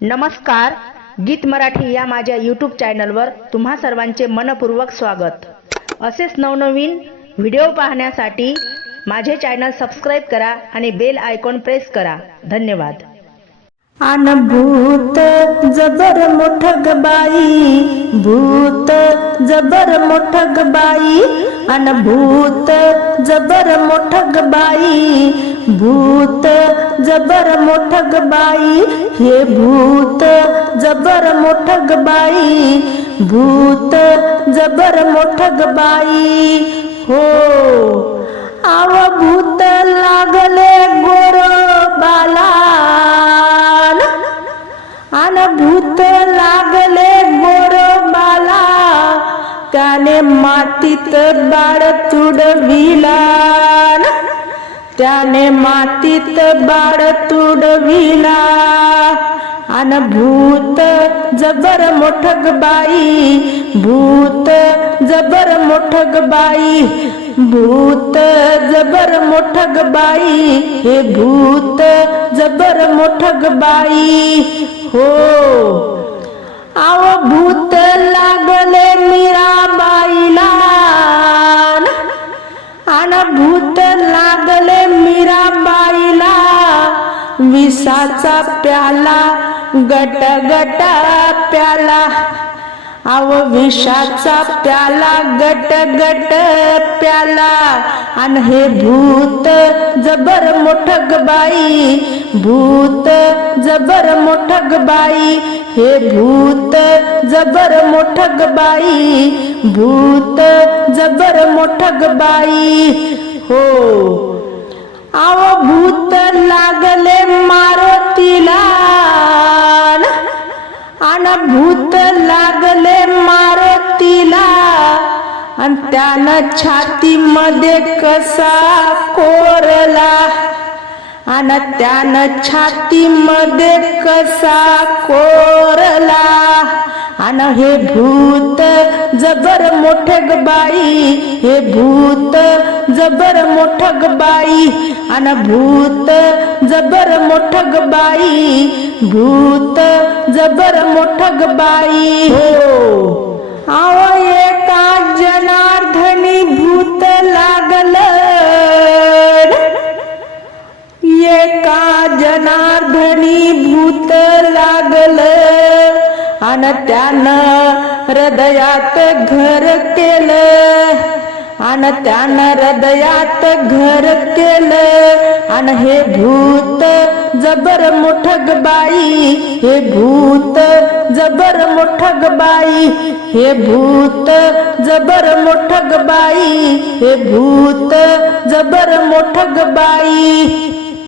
नमस्कार गीत मराठी या माझ्या यूट्यूब चॅनलवर तुम्हा सर्वांचे मनपूर्वक स्वागत. असेच नवनवीन व्हिडिओ पाहण्यासाठी माझे चॅनल सबस्क्राईब करा आणि बेल आयकॉन प्रेस करा. धन्यवाद. आन भूत जबर मोठग बाई भूत जबर मोठग बाई अन भूत जबर मोठग बाई भूत जबर मोठग बाई हे भूत जबर मोठग बाई भूत जबर मोठग बाई हो. आव भूत लागले गोर त्याने मातीत बाळ तुडविला त्याने मातीत बाळ तुडविला. अन भूत जबर मोठग बाई भूत जबर मोठग बाई भूत जबर मोठग बाई हे भूत जबर मोठग बाई. हो आव भूत भूत लागले मीराबाईला. विसाचा प्याला गट गट प्याला. आव विषाचा प्याला गट गट प्याला. आणि हे भूत जबर मोठग बाई भूत जबर मोठग बाई. हे भूत जबर मोठग बाई भूत जबर मोठग बाई. हो. आव भूत लागले मारुतीला. आन भूत लागले मारुतीला. आणि त्यानं छातीमध्ये कसा कोरला. आणि त्यानं छातीमध्ये कसा कोरला. आणि हे भूत जबर मोठग बाई हे भूत जबर मोठग बाई आणि भूत जबर मोठग बाई भूत जबर मोठग बाई। हो आव एका जनार्दनी भूत लागल। एका जनार्दनी भूत लागलं। आणि त्यानं हृदयात घर केलं. आणि त्यानं हृदयात घर केलं. आणि हे भूत जबर मोठग बाई हे भूत जबर मोठग बाई हे भूत जबर मोठग बाई हे भूत जबर मोठग बाई.